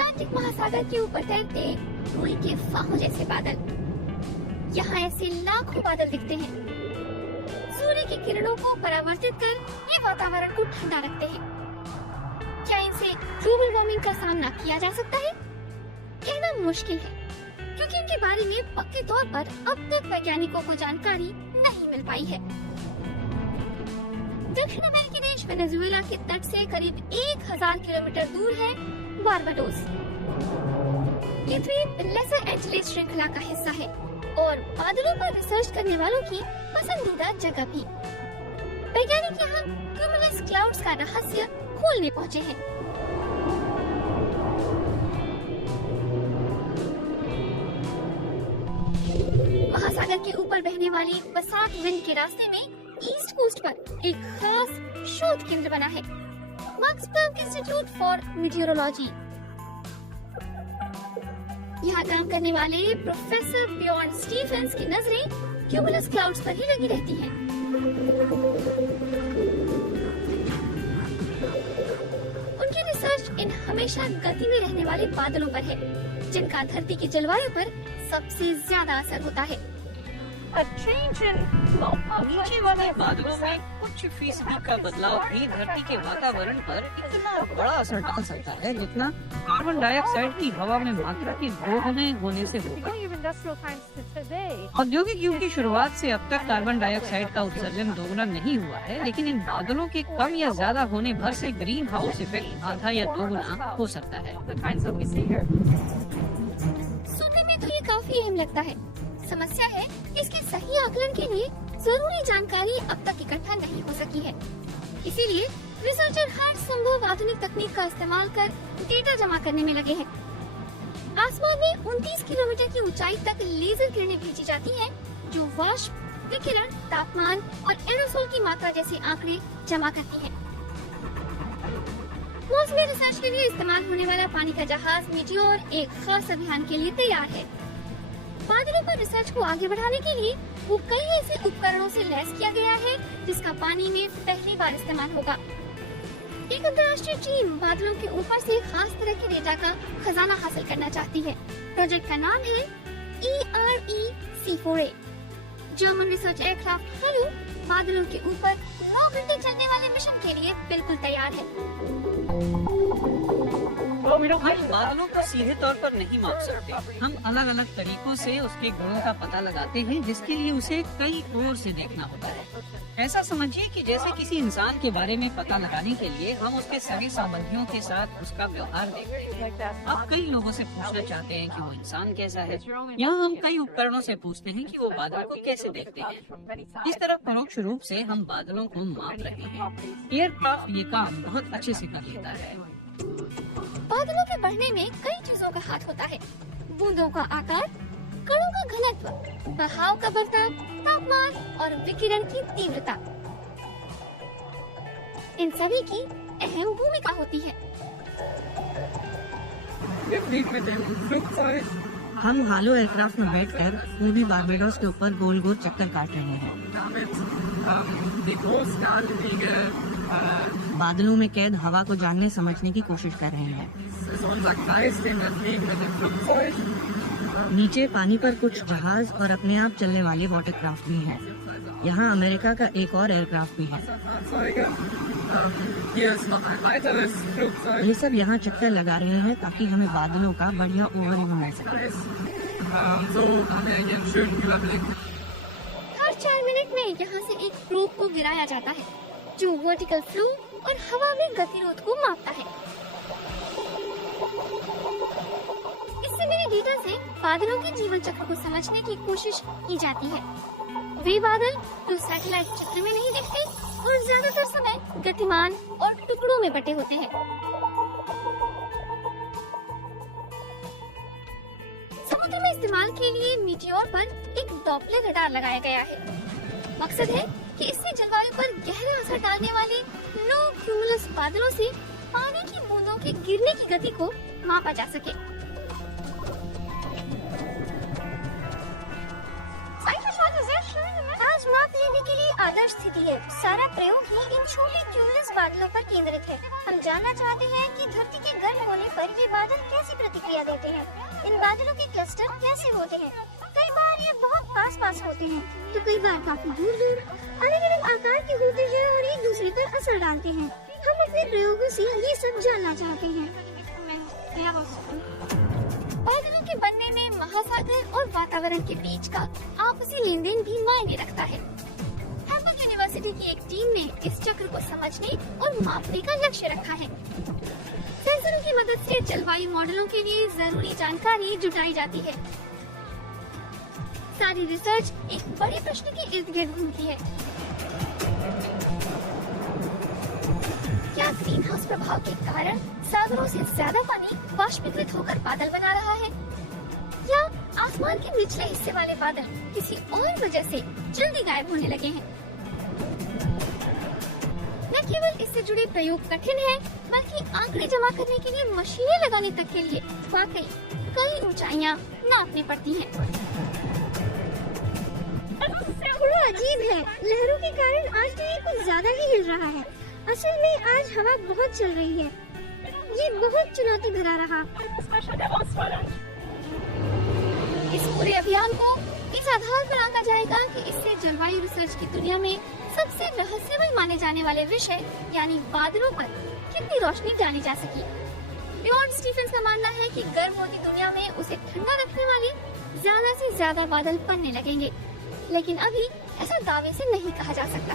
Atlantic महासागर के ऊपर तैरते रुई के फाहों जैसे बादल। यहाँ ऐसे लाखों बादल दिखते हैं। सूर्य की किरणों को परावर्तित कर ये वातावरण को ठंडा रखते हैं। क्या इनसे ग्लोबल वार्मिंग का सामना किया जा सकता है? कहना मुश्किल है, क्योंकि इनके बारे में पक्के तौर पर अब तक वैज्ञानिकों को जानकारी नहीं मिल पाई है। दक्षिण अमेरिकी देश वेनेजुएला के तट से करीब 1000 किलोमीटर दूर है बारबाडोस। ये द्वीप लेसर एंजेलिस श्रृंखला का हिस्सा है और बादलों पर रिसर्च करने वालों की पसंदीदा जगह भी। वैज्ञानिक यहाँ क्यूमुलस क्लाउड्स का रहस्य खोलने पहुँचे हैं। महासागर के ऊपर बहने वाली पसाट विंड के रास्ते में ईस्ट कोस्ट पर एक खास शोध केंद्र बना है, Max Planck Institute for meteorology. यहाँ काम करने वाले प्रोफेसर बियॉर्न स्टीफेंस की नजरें क्यूमुलस क्लाउड्स पर ही लगी रहती हैं। उनकी रिसर्च इन हमेशा गति में रहने वाले बादलों पर है, जिनका धरती की जलवायु पर सबसे ज्यादा असर होता है। नीचे वाले बादलों में कुछ फीसदी का बदलाव भी धरती के वातावरण पर इतना बड़ा असर डाल सकता है जितना कार्बन डाइऑक्साइड की हवा में मात्रा के दोगुने होने से होगा। औद्योगिक युग की शुरुआत से अब तक कार्बन डाइऑक्साइड का उत्सर्जन दोगुना नहीं हुआ है, लेकिन इन बादलों के कम या ज्यादा होने भर से ग्रीन हाउस इफेक्ट आधा या दोगुना हो सकता है। सुनने में तो ये काफी अहम लगता है। समस्या है इसके सही आकलन के लिए जरूरी जानकारी अब तक इकट्ठा नहीं हो सकी है। इसीलिए रिसर्चर हर संभव आधुनिक तकनीक का इस्तेमाल कर डेटा जमा करने में लगे हैं। आसमान में 29 किलोमीटर की ऊंचाई तक लेजर किरणें भेजी जाती हैं, जो वाष्प, विकिरण, तापमान और एरोसोल की मात्रा जैसे आंकड़े जमा करती हैं। मौसमी रिसर्च के लिए इस्तेमाल होने वाला पानी का जहाज मीटियोर एक खास अभियान के लिए तैयार है। बादलों पर रिसर्च को आगे बढ़ाने के लिए वो कई ऐसे उपकरणों से लैस किया गया है जिसका पानी में पहली बार इस्तेमाल होगा। एक अंतर्राष्ट्रीय टीम बादलों के ऊपर से खास तरह के डेटा का खजाना हासिल करना चाहती है। प्रोजेक्ट का नाम है EREC4A। जर्मन रिसर्च एयरक्राफ्ट हालू बादलों के ऊपर 9 घंटे चलने वाले मिशन के लिए बिल्कुल तैयार है। हम बादलों को सीधे तौर पर नहीं माप सकते। हम अलग अलग तरीकों से उसके गुणों का पता लगाते हैं, जिसके लिए उसे कई ओर से देखना होता है। ऐसा समझिए कि जैसे किसी इंसान के बारे में पता लगाने के लिए हम उसके सगे संबंधियों के साथ उसका व्यवहार देखते हैं। आप कई लोगों से पूछना चाहते हैं कि वो इंसान कैसा है। यहाँ हम कई उपकरणों से पूछते हैं कि वो बादल को कैसे देखते हैं। इस तरह परोक्ष रूप से हम बादलों को माप रहे हैं। एयरक्राफ्ट ये काम बहुत अच्छे से कर लेता है। बादलों के बढ़ने में कई चीजों का हाथ होता है। बूंदों का आकार, कणों का घनत्व, बहाव का बर्ताव, तापमान और विकिरण की तीव्रता, इन सभी की अहम भूमिका होती है। हम हालो एयरक्राफ्ट में बैठकर पूर्वी बारबाडोस के ऊपर गोल गोल चक्कर काट रहे हैं। बादलों में कैद हवा को जानने समझने की कोशिश कर रहे हैं। नीचे पानी पर कुछ जहाज और अपने आप चलने वाले वाटरक्राफ्ट भी हैं। यहाँ अमेरिका का एक और एयरक्राफ्ट भी है। ये सब यहाँ चक्कर लगा रहे हैं ताकि हमें बादलों का बढ़िया ओवरव्यू मिल सके। हर 4 मिनट में यहाँ से एक प्रोब को गिराया जाता है, जो वर्टिकल फ्लो और हवा में गतिरोध को मापता है। इससे मेरे डेटा से बादलों के जीवन चक्र को समझने की कोशिश की जाती है। वे बादल जो सैटेलाइट चित्र में नहीं दिखते और ज्यादातर समय गतिमान और टुकड़ों में बटे होते हैं। समुद्र में इस्तेमाल के लिए मीटियोर पर एक डॉपलर रडार लगाया गया है। मकसद है कि इससे जलवायु पर गहरा असर डालने वाले लो क्यूमुलस बादलों से पानी की बूंदों के गिरने की गति को मापा जा सके। आज माप लेने के लिए आदर्श स्थिति है। सारा प्रयोग ही इन छोटे क्यूमुलस बादलों पर केंद्रित है। हम जानना चाहते हैं कि धरती के गर्म होने पर ये बादल कैसी प्रतिक्रिया देते हैं। इन बादलों के क्लस्टर कैसे होते हैं। कई बार ये बहुत पास होते हैं तो कई बार काफी दूर अलग अलग आकार के होते हैं और एक दूसरे पर असर डालते हैं। हम अपने प्रयोगों से ये सब जानना चाहते हैं। बादलों के बनने में महासागर और वातावरण के बीच का आपसी लेन देन भी मायने रखता है। हार्वर्ड यूनिवर्सिटी की एक टीम ने इस चक्र को समझने और मापने का लक्ष्य रखा है। सेंसरों की मदद से जलवायु मॉडलों के लिए जरूरी जानकारी जुटाई जाती है। सारी रिसर्च एक बड़े प्रश्न के इर्द गिर्द घूमती है। क्या ग्रीन हाउस प्रभाव के कारण सागरों से ज्यादा पानी वाष्पीकृत होकर बादल बना रहा है, या आसमान के निचले हिस्से वाले बादल किसी और वजह से जल्दी गायब होने लगे हैं। न केवल इससे जुड़े प्रयोग कठिन हैं, बल्कि आंकड़े जमा करने के लिए मशीनें लगाने तक के लिए वाकई कई ऊंचाइयां नापनी पड़ती हैं। थोड़ा अजीब है, लहरों के कारण आज तो ये कुछ ज्यादा ही हिल रहा है। असल में आज हवा बहुत चल रही है। ये बहुत चुनौती भरा रहा। इस पूरे अभियान को इस आधार पर आंका जाएगा कि इससे जलवायु रिसर्च की दुनिया में सबसे रहस्यमय माने जाने वाले विषय यानी बादलों पर कितनी रोशनी डाली जा सकी। बियॉन्ड स्टीफेंस का मानना है कि गर्म होती दुनिया में उसे ठंडा रखने वाले ज्यादा से ज्यादा बादल बनने लगेंगे, लेकिन अभी ऐसा दावे से नहीं कहा जा सकता।